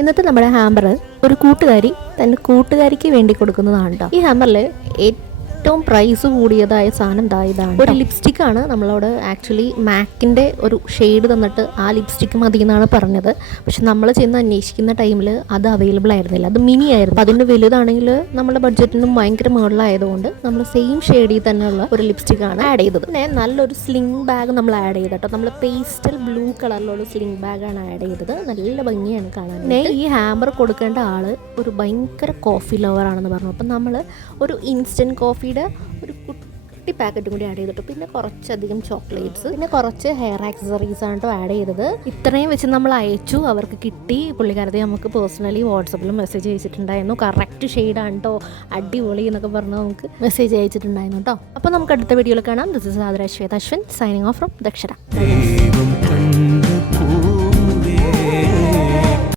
ഇന്നത്തെ നമ്മുടെ ഹാമ്പർ ഒരു കൂട്ടുകാരി തൻ്റെ കൂട്ടുകാരിക്ക് വേണ്ടി കൊടുക്കുന്നതാണ് കേട്ടോ. ഈ ഹാമ്പറിൽ ഏറ്റവും പ്രൈസ് കൂടിയതായ സാധനം ഇതാണ്. ഒരു ലിപ്സ്റ്റിക് ആണ്. നമ്മളോട് ആക്ച്വലി മാക്കിൻ്റെ ഒരു ഷെയ്ഡ് തന്നിട്ട് ആ ലിപ്സ്റ്റിക് മതി എന്നാണ് പറഞ്ഞത്. പക്ഷെ നമ്മൾ ചെന്ന് അന്വേഷിക്കുന്ന ടൈമിൽ അത് അവൈലബിൾ ആയിരുന്നില്ല. അത് മിനി ആയിരുന്നു. അതിൻ്റെ വലുതാണെങ്കിൽ നമ്മുടെ ബഡ്ജറ്റിനും ഭയങ്കര മുകളിലായതുകൊണ്ട് നമ്മൾ സെയിം ഷെയ്ഡിൽ തന്നെയുള്ള ഒരു ലിപ്സ്റ്റിക് ആണ് ആഡ് ചെയ്തത്. പിന്നെ നല്ലൊരു സ്ലിംഗ് ബാഗ് നമ്മൾ ആഡ് ചെയ്ത് കേട്ടോ. നമ്മൾ പേസ്റ്റൽ ബ്ലൂ കളറിലുള്ള സ്ലിംഗ് ബാഗാണ് ആഡ് ചെയ്തത്. നല്ല ഭംഗിയാണ് കാണാൻ. പിന്നെ ഈ ഹാമ്പർ കൊടുക്കേണ്ട ആള് ഒരു ഭയങ്കര കോഫി ലവറാണെന്ന് പറഞ്ഞു. അപ്പം നമ്മൾ ഒരു ഇൻസ്റ്റൻറ്റ് കോഫിയുടെ ഒരു കുട്ടി പാക്കറ്റും കൂടി ആഡ് ചെയ്തിട്ട് പിന്നെ കുറച്ചധികം ചോക്ലേറ്റ്സ്, പിന്നെ കുറച്ച് ഹെയർ ആക്സസറീസ് ആണ് കേട്ടോ ആഡ് ചെയ്തത്. ഇത്രയും വെച്ച് നമ്മൾ അയച്ചു. അവർക്ക് കിട്ടി. പുള്ളിക്കാരത്തെ നമുക്ക് പേഴ്സണലി വാട്സപ്പിൽ മെസ്സേജ് അയച്ചിട്ടുണ്ടായിരുന്നു. കറക്റ്റ് ഷെയ്ഡാണ് കേട്ടോ, അടിപൊളി എന്നൊക്കെ പറഞ്ഞ് നമുക്ക് മെസ്സേജ് അയച്ചിട്ടുണ്ടായിരുന്നു കേട്ടോ. അപ്പോൾ നമുക്ക് അടുത്ത വീഡിയോയിൽ കാണാം. This is Adara Shweta Ashwin signing off from ദക്ഷര.